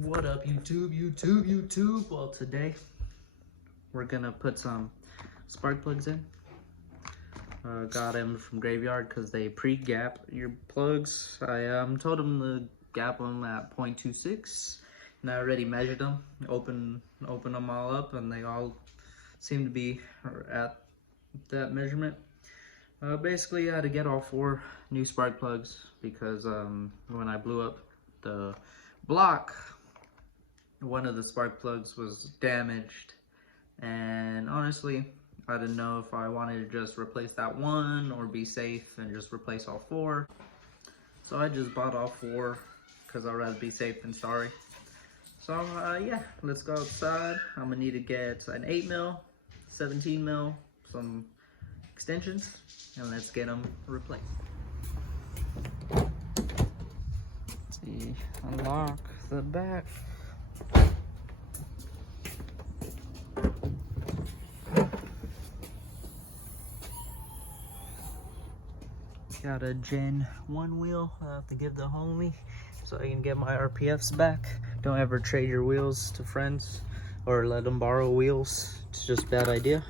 What up, YouTube? Well, today we're gonna put some spark plugs in. Got them from Graveyard because they pre-gap your plugs. I told them to gap them at 0.26, and I already measured them. Open them all up, and they all seem to be at that measurement. Basically, I had to get all 4 new spark plugs because when I blew up the block, one of the spark plugs was damaged, and honestly I didn't know if I wanted to just replace that one or be safe and just replace all 4. So I just bought all 4 because I'd rather be safe than sorry. So yeah, let's go outside. I'm gonna need to get an 8mm, 17mm, some extensions, and let's get them replaced. Let's see, unlock the back. Got a Gen 1 wheel I have to give the homie so I can get my RPFs back. Don't ever trade your wheels to friends or let them borrow wheels. It's just a bad idea.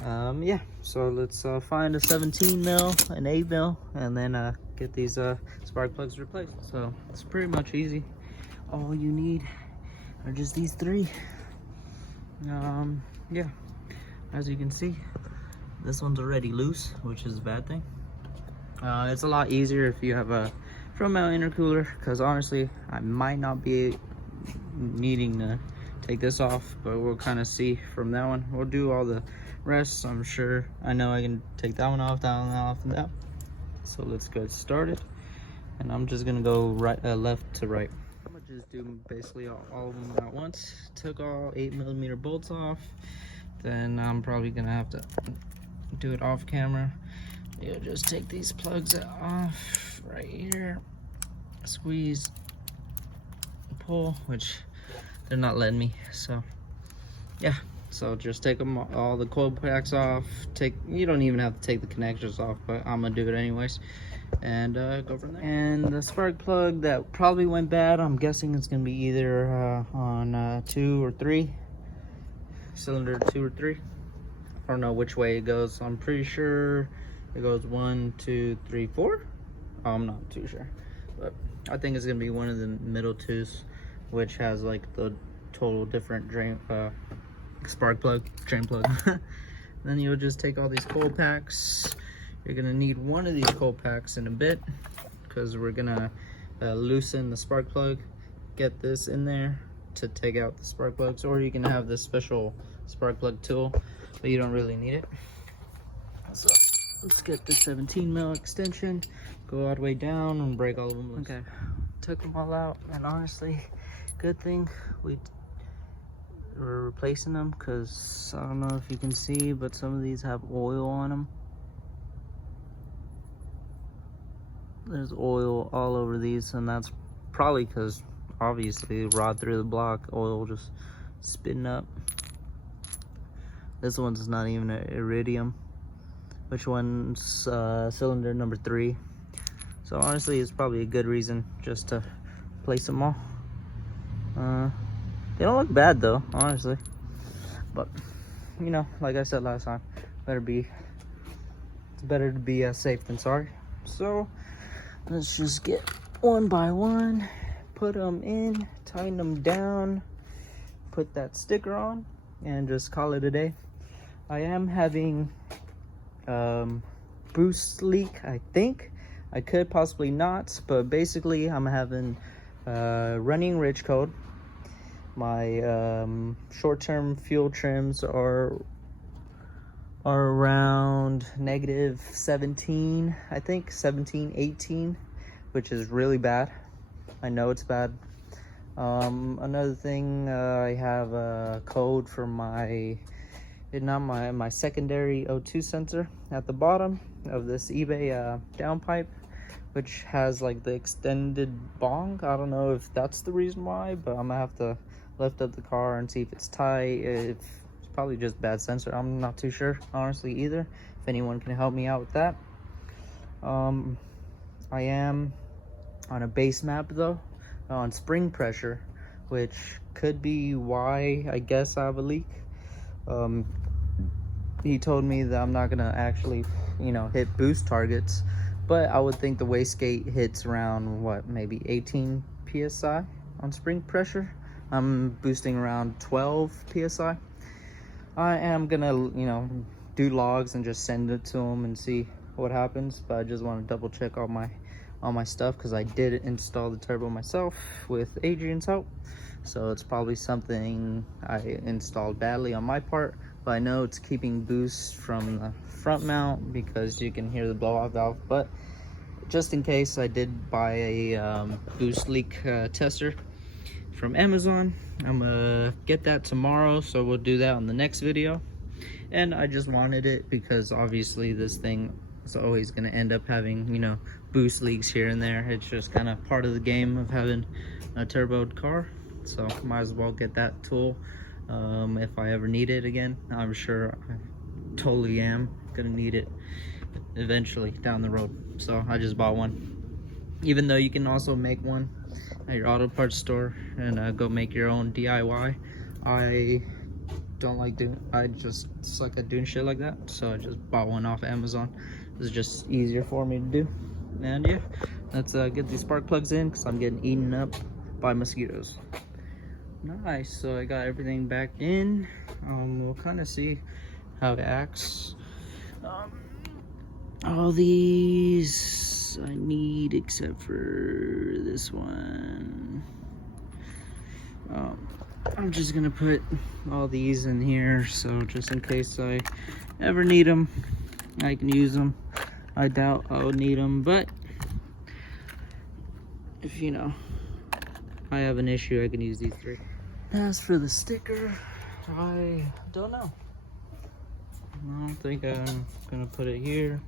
Yeah, so let's find a 17mm, an 8mm, and then get these spark plugs replaced. So it's pretty much easy. All you need are just these 3. Yeah, as you can see, this one's already loose, which is a bad thing. It's a lot easier if you have a front mount intercooler, because honestly I might not be needing to take this off, but we'll kind of see from that one. We'll do all the rest. I'm sure I know I can take that one off, that one off, and that. So let's get started, and I'm just gonna go right left to right. I'm gonna just do basically all of them at once. Took all 8mm bolts off, then I'm probably gonna have to do it off camera. You'll just take these plugs off right here, squeeze, pull, which they're not letting me. So yeah, so just take them all the coil packs off. You don't even have to take the connectors off, but I'm gonna do it anyways, and go from there. And the spark plug that probably went bad, I'm guessing it's gonna be either on 2 or 3, cylinder 2 or 3. I don't know which way it goes. I'm pretty sure it goes 1, 2, 3, 4. Oh, I'm not too sure, but I think it's gonna be one of the middle 2s, which has like the total different drain spark plug, drain plug. Then you'll just take all these coil packs. You're gonna need one of these coil packs in a bit because we're gonna loosen the spark plug. Get this in there to take out the spark plugs, or you can have this special spark plug tool, but you don't really need it. So let's get the 17mm extension, go all the way down and break all of them loose. Okay, took them all out, and honestly, good thing we're replacing them, because I don't know if you can see, but some of these have oil on them. There's oil all over these, and that's probably because obviously rod through the block, oil just spitting up. This one's not even an iridium, which one's cylinder number 3. So honestly, it's probably a good reason just to replace them all. They don't look bad though, honestly, but you know, like I said last time, it's better to be safe than sorry. So let's just get one by one, put them in, tighten them down, put that sticker on, and just call it a day. I am having boost leak, I think. I could possibly not, but basically I'm having running rich code. My short-term fuel trims are around -17, I think 17, 18, which is really bad. I know it's bad. Another thing, I have a code for my secondary O2 sensor at the bottom of this eBay downpipe, which has like the extended bong. I don't know if that's the reason why, but I'm gonna have to lift up the car and see if it's tight. It's probably just bad sensor. I'm not too sure, honestly, either. If anyone can help me out with that. I am on a base map though, on spring pressure, which could be why I guess I have a leak. He told me that I'm not gonna actually, you know, hit boost targets, but I would think the wastegate hits around what, maybe 18 psi on spring pressure. I'm boosting around 12 psi. I am gonna, you know, do logs and just send it to him and see what happens, but I just want to double check all my stuff because I did install the turbo myself with Adrian's help. So it's probably something I installed badly on my part, but I know it's keeping boost from the front mount because you can hear the blow-off valve. But just in case, I did buy a boost leak tester from Amazon. I'm gonna get that tomorrow, so we'll do that on the next video. And I just wanted it because obviously this thing is always gonna end up having, you know, boost leaks here and there. It's just kind of part of the game of having a turboed car. So might as well get that tool if I ever need it again. I'm sure I totally am gonna need it eventually down the road. So I just bought one, even though you can also make one at your auto parts store and go make your own DIY. I don't like doing, I just suck at doing shit like that, so I just bought one off Amazon. It's just easier for me to do. And yeah, let's get these spark plugs in because I'm getting eaten up by mosquitoes. Nice, so I got everything back in. We'll kind of see how it acts. All these I need except for this one. I'm just gonna put all these in here, so just in case I ever need them, I can use them. I doubt I'll need them, but if, you know, I have an issue, I can use these three. As for the sticker, I don't know. I don't think I'm gonna put it here.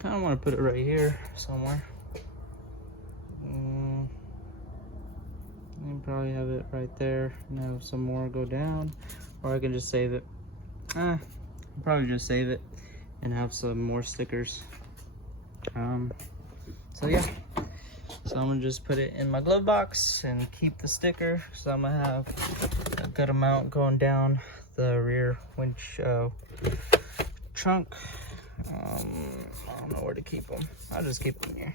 Kind of want to put it right here somewhere. I can probably have it right there and have some more go down, or I can just save it. I'll probably just save it and have some more stickers. So yeah, so I'm gonna just put it in my glove box and keep the sticker, so I'm gonna have a good amount going down the rear winch trunk. I don't know where to keep them. I'll just keep them here.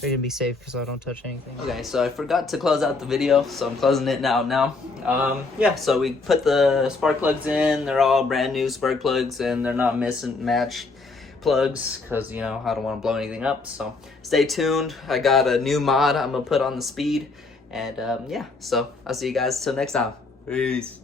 They're gonna be safe because I don't touch anything. Okay, so I forgot to close out the video, so I'm closing it now. Yeah, so we put the spark plugs in. They're all brand new spark plugs, and they're not matched plugs because, you know, I don't want to blow anything up. So stay tuned. I got a new mod I'm gonna put on the speed, and yeah, so I'll see you guys till next time. Peace.